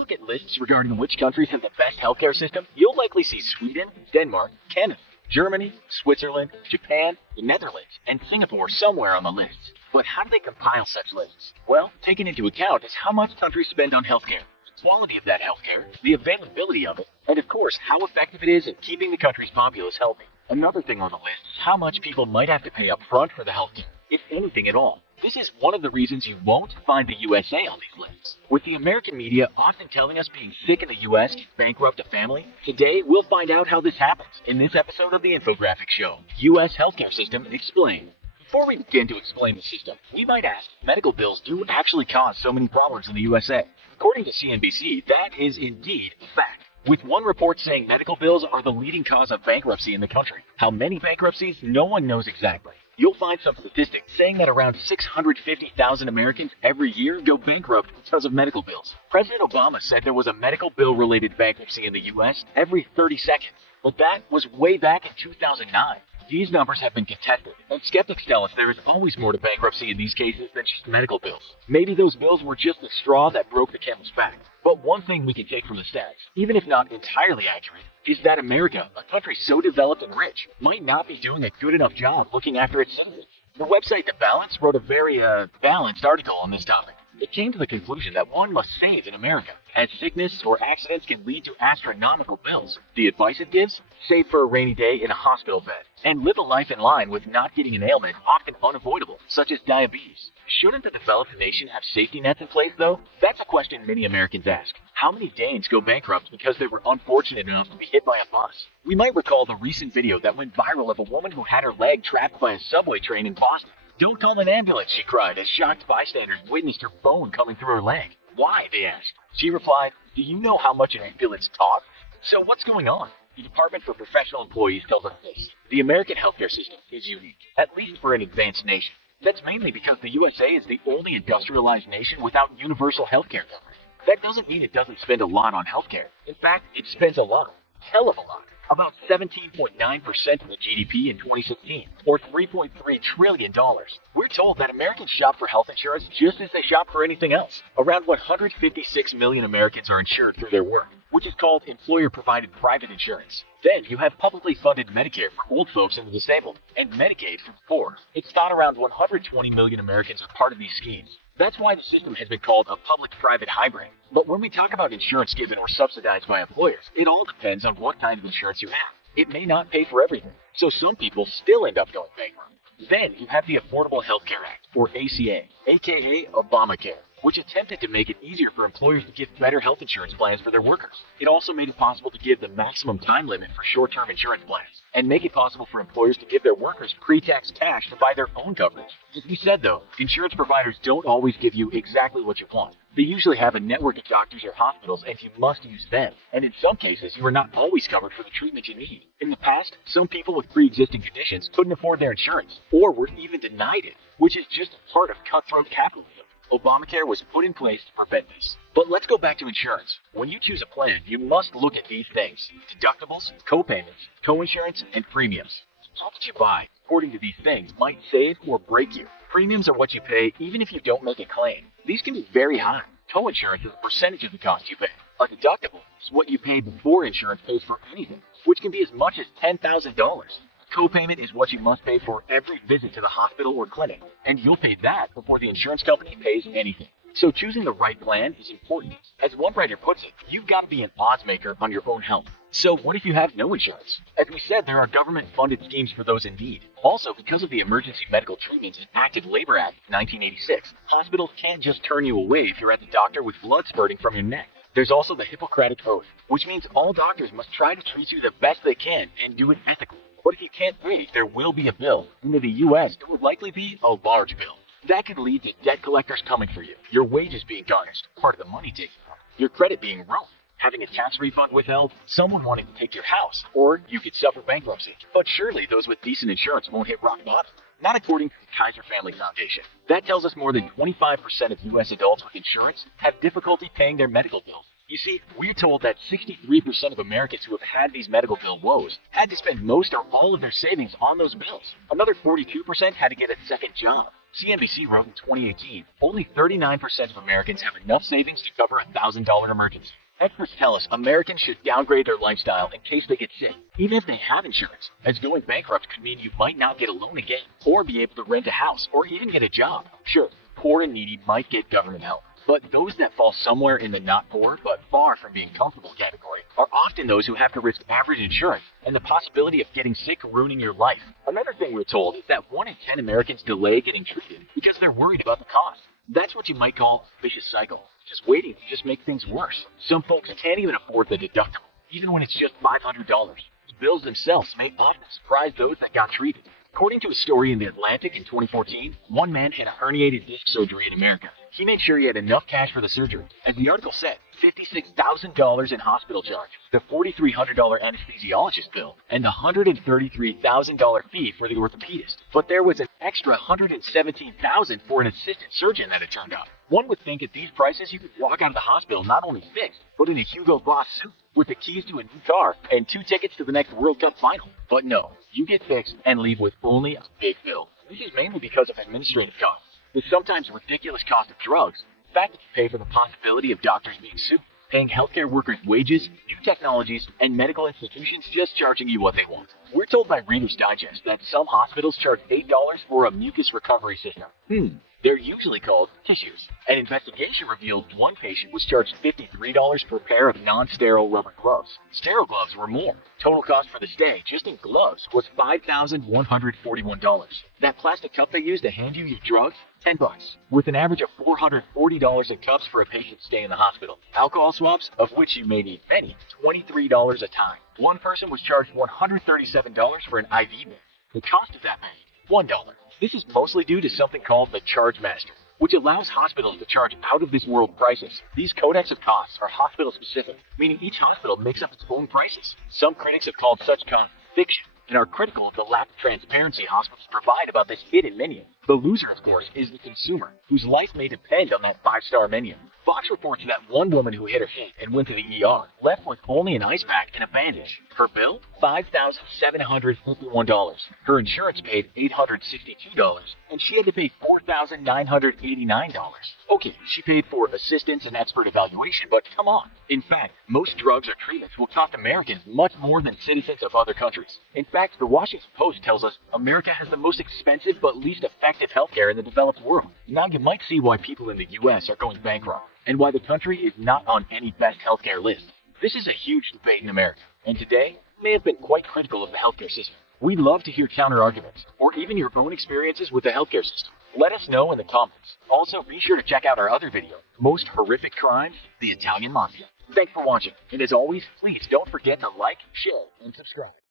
look at lists regarding which countries have the best healthcare system, you'll likely see Sweden, Denmark, Canada, Germany, Switzerland, Japan, the Netherlands, and Singapore somewhere on the list. But how do they compile such lists? Well, taken into account is how much countries spend on healthcare, the quality of that healthcare, the availability of it, and of course, how effective it is in keeping the country's populace healthy. Another thing on the list is how much people might have to pay up front for the healthcare, if anything at all. This is one of the reasons you won't find the USA on these lists. With the American media often telling us being sick in the US can bankrupt a family, today we'll find out how this happens in this episode of the Infographic Show, US Healthcare System Explained. Before we begin to explain the system, we might ask, medical bills do actually cause so many problems in the USA? According to CNBC, that is indeed a fact, with one report saying medical bills are the leading cause of bankruptcy in the country. How many bankruptcies? No one knows exactly. You'll find some statistics saying that around 650,000 Americans every year go bankrupt because of medical bills. President Obama said there was a medical bill-related bankruptcy in the U.S. every 30 seconds, but that was way back in 2009. These numbers have been contested, and skeptics tell us there is always more to bankruptcy in these cases than just medical bills. Maybe those bills were just the straw that broke the camel's back. But one thing we can take from the stats, even if not entirely accurate, is that America, a country so developed and rich, might not be doing a good enough job looking after its citizens. The website The Balance wrote a very balanced article on this topic. It came to the conclusion that one must save in America, as sickness or accidents can lead to astronomical bills. The advice it gives? Save for a rainy day in a hospital bed, and live a life in line with not getting an ailment often unavoidable, such as diabetes. Shouldn't the developed nation have safety nets in place, though? That's a question many Americans ask. How many Danes go bankrupt because they were unfortunate enough to be hit by a bus? We might recall the recent video that went viral of a woman who had her leg trapped by a subway train in Boston. "Don't call an ambulance," she cried as shocked bystanders witnessed her bone coming through her leg. "Why?" they asked. She replied, "Do you know how much an ambulance costs?" So what's going on? The Department for Professional Employees tells us this. The American healthcare system is unique, at least for an advanced nation. That's mainly because the USA is the only industrialized nation without universal healthcare coverage. That doesn't mean it doesn't spend a lot on healthcare. In fact, it spends a lot. Hell of a lot. About 17.9% of the GDP in 2016, or $3.3 trillion. We're told that Americans shop for health insurance just as they shop for anything else. Around 156 million Americans are insured through their work, which is called employer-provided private insurance. Then you have publicly funded Medicare for old folks and the disabled, and Medicaid for the poor. It's thought around 120 million Americans are part of these schemes. That's why the system has been called a public-private hybrid. But when we talk about insurance given or subsidized by employers, it all depends on what kind of insurance you have. It may not pay for everything, so some people still end up going bankrupt. Then you have the Affordable Health Care Act, or ACA, aka Obamacare, which attempted to make it easier for employers to give better health insurance plans for their workers. It also made it possible to give the maximum time limit for short-term insurance plans, and make it possible for employers to give their workers pre-tax cash to buy their own coverage. As we said though, insurance providers don't always give you exactly what you want. They usually have a network of doctors or hospitals, and you must use them. And in some cases, you are not always covered for the treatment you need. In the past, some people with pre-existing conditions couldn't afford their insurance, or were even denied it, which is just a part of cutthroat capitalism. Obamacare was put in place to prevent this. But let's go back to insurance. When you choose a plan, you must look at these things: deductibles, co-payments, co-insurance, and premiums. The package you buy, according to these things, might save or break you. Premiums are what you pay even if you don't make a claim. These can be very high. Co-insurance is a percentage of the cost you pay. A deductible is what you pay before insurance pays for anything, which can be as much as $10,000. Co-payment is what you must pay for every visit to the hospital or clinic, and you'll pay that before the insurance company pays anything. So choosing the right plan is important. As one writer puts it, you've got to be an odds maker on your own health. So what if you have no insurance? As we said, there are government-funded schemes for those in need. Also, because of the Emergency Medical Treatments and Active Labor Act of 1986, hospitals can't just turn you away if you're at the doctor with blood spurting from your neck. There's also the Hippocratic Oath, which means all doctors must try to treat you the best they can and do it ethically. But if you can't pay, there will be a bill. And in the U.S., it would likely be a large bill. That could lead to debt collectors coming for you, your wages being garnished, part of the money taken from you, your credit being ruined, having a tax refund withheld, someone wanting to take your house, or you could suffer bankruptcy. But surely those with decent insurance won't hit rock bottom. Not according to the Kaiser Family Foundation. That tells us more than 25% of U.S. adults with insurance have difficulty paying their medical bills. You see, we're told that 63% of Americans who have had these medical bill woes had to spend most or all of their savings on those bills. Another 42% had to get a second job. CNBC wrote in 2018, only 39% of Americans have enough savings to cover a $1,000 emergency. Experts tell us Americans should downgrade their lifestyle in case they get sick, even if they have insurance, as going bankrupt could mean you might not get a loan again, or be able to rent a house, or even get a job. Sure, poor and needy might get government help, but those that fall somewhere in the not poor but far from being comfortable category are often those who have to risk average insurance and the possibility of getting sick ruining your life. Another thing we're told is that 1 in 10 Americans delay getting treated because they're worried about the cost. That's what you might call a vicious cycle. Just waiting to just make things worse. Some folks can't even afford the deductible, even when it's just $500. The bills themselves may often surprise those that got treated. According to a story in The Atlantic in 2014, one man had a herniated disc surgery in America. He made sure he had enough cash for the surgery. As the article said, $56,000 in hospital charge, the $4,300 anesthesiologist bill, and the $133,000 fee for the orthopedist. But there was an extra $117,000 for an assistant surgeon that it turned out. One would think at these prices you could walk out of the hospital not only fixed, but in a Hugo Boss suit with the keys to a new car and 2 tickets to the next World Cup final. But no, you get fixed and leave with only a big bill. This is mainly because of administrative costs, the sometimes ridiculous cost of drugs, the fact that you pay for the possibility of doctors being sued, paying healthcare workers wages, new technologies, and medical institutions just charging you what they want. We're told by Reader's Digest that some hospitals charge $8 for a mucus recovery system. They're usually called tissues. An investigation revealed one patient was charged $53 per pair of non-sterile rubber gloves. Sterile gloves were more. Total cost for the stay, just in gloves, was $5,141. That plastic cup they use to hand you your drugs, $10. With an average of $440 in cups for a patient stay in the hospital. Alcohol swabs, of which you may need many, $23 a time. One person was charged $137 for an IV bin. The cost of that paid, $1. This is mostly due to something called the Charge Master, which allows hospitals to charge out-of-this-world prices. These codex of costs are hospital-specific, meaning each hospital makes up its own prices. Some critics have called such costs fiction and are critical of the lack of transparency hospitals provide about this hidden menu. The loser, of course, is the consumer, whose life may depend on that 5-star menu. Fox reports that one woman who hit her head and went to the ER left with only an ice pack and a bandage. Her bill? $5,751. Her insurance paid $862, and she had to pay $4,989. Okay, she paid for assistance and expert evaluation, but come on. In fact, most drugs or treatments will cost Americans much more than citizens of other countries. In fact, the Washington Post tells us America has the most expensive but least effective healthcare in the developed world. Now you might see why people in the U.S. are going bankrupt, and why the country is not on any best healthcare list. This is a huge debate in America, and today may have been quite critical of the healthcare system. We'd love to hear counter-arguments, or even your own experiences with the healthcare system. Let us know in the comments. Also, be sure to check out our other video, Most Horrific Crimes, the Italian Mafia. Thanks for watching, and as always, please don't forget to like, share, and subscribe.